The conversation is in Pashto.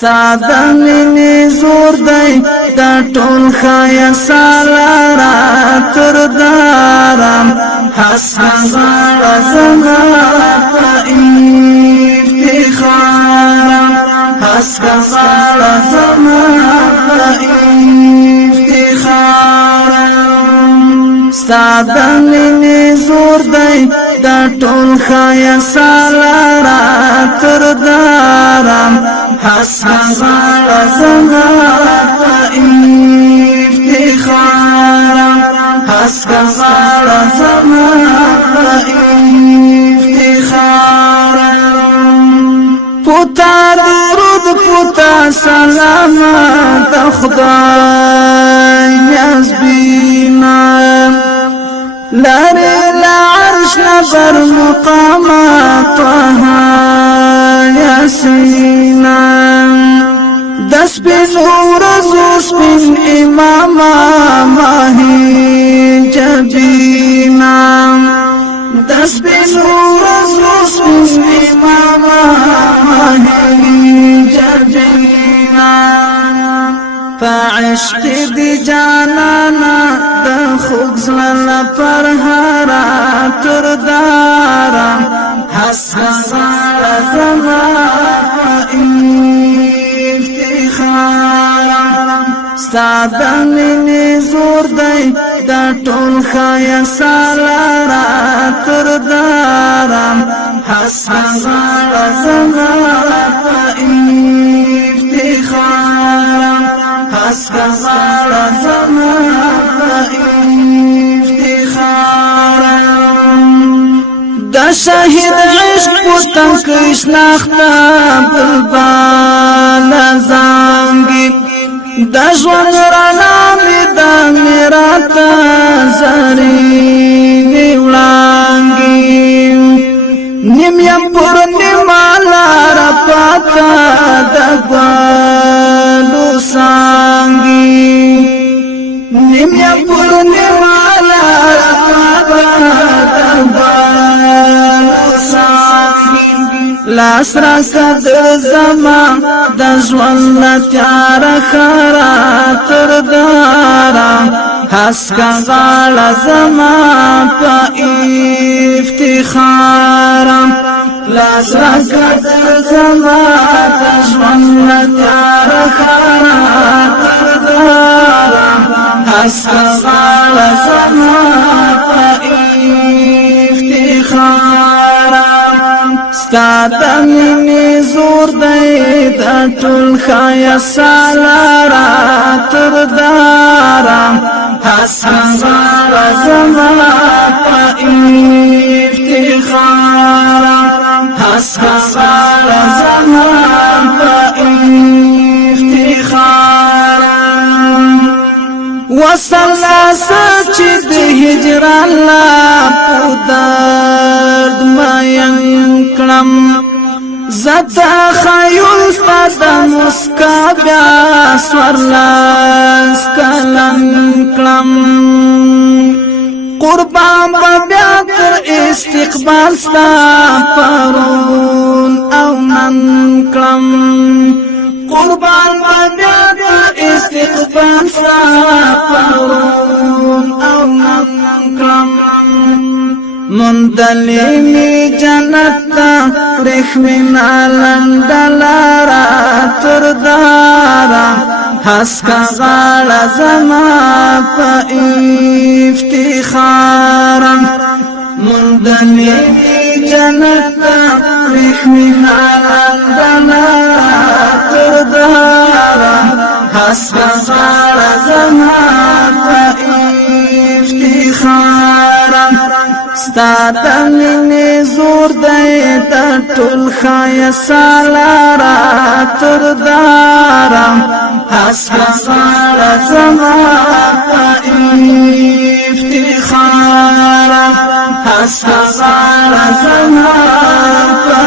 ساده مینې زور دی دا ټول ښایسته لاره تر دارم هسکه غاړه زما په افتخارم هسکه غاړه زما په افتخارم ساده مینې زور دی دا ټول ښایسته لاره تر دارم هسکه غاړه زما په افتخارم هسکه غاړه زما په افتخارم پوتا درود پوتا سلامت خدای نیاز بینم لری لعرش نبر مقامات طه یاسینا دس بن ورزو سپین اماما ماهی جبینا دس بن ورزو سپین اماما ماهی جبینا فعشق دی جانانا دا خوگزلال پر هارا تر دارم هسکه غاړه زما په افتخارم ساده مینې زور دی دا ټول ښایسته لاره تر دارم هسکه غاړه زما په افتخارم هسکه غاړه زما په افتخارم دا شهید عشق پوتن کش نختا بلبال زانگی دا جوان رانا می دا میراتا زرینی ولانگی نیم پر نیمالا را پاتا دا گوالو سانگی نیم پر نیمالا را پاتا دا گوالو سانگی لاس را صدر زما د ژوند تیار خرا تر دارم هسکه غاړه زما په افتخارم لاس را صدر زما د ژوند تیار خرا تر دارم هسکه غاړه زما په افتخارم ساده مینې زور دی دا ټول ښایسته لاره تر دارم هسکه غاړه زما په افتخارم هسکه غاړه زما په افتخارم وصلا سچ د هجر الله په درد مین کړم زتا خیال ستاد مسکا بیا سورلاس کلم کړم قربان بیا تر استقبال ستا پرون او نن کړم قربان بیا تر استقبال ستا پرون او نن کړم مندلی می جنت تا رخوینا لندلارا تر دارا هسکه غاړه زما په افتخارم مندلی می جنت تا رخوینا لندلارا تر دارا هسکه غاړه زما په افتخارم ساده مینې زور دی دا ټول ښایسته لاره تر دارم هسکه غاړه زما په افتخارم هسکه غاړه زما په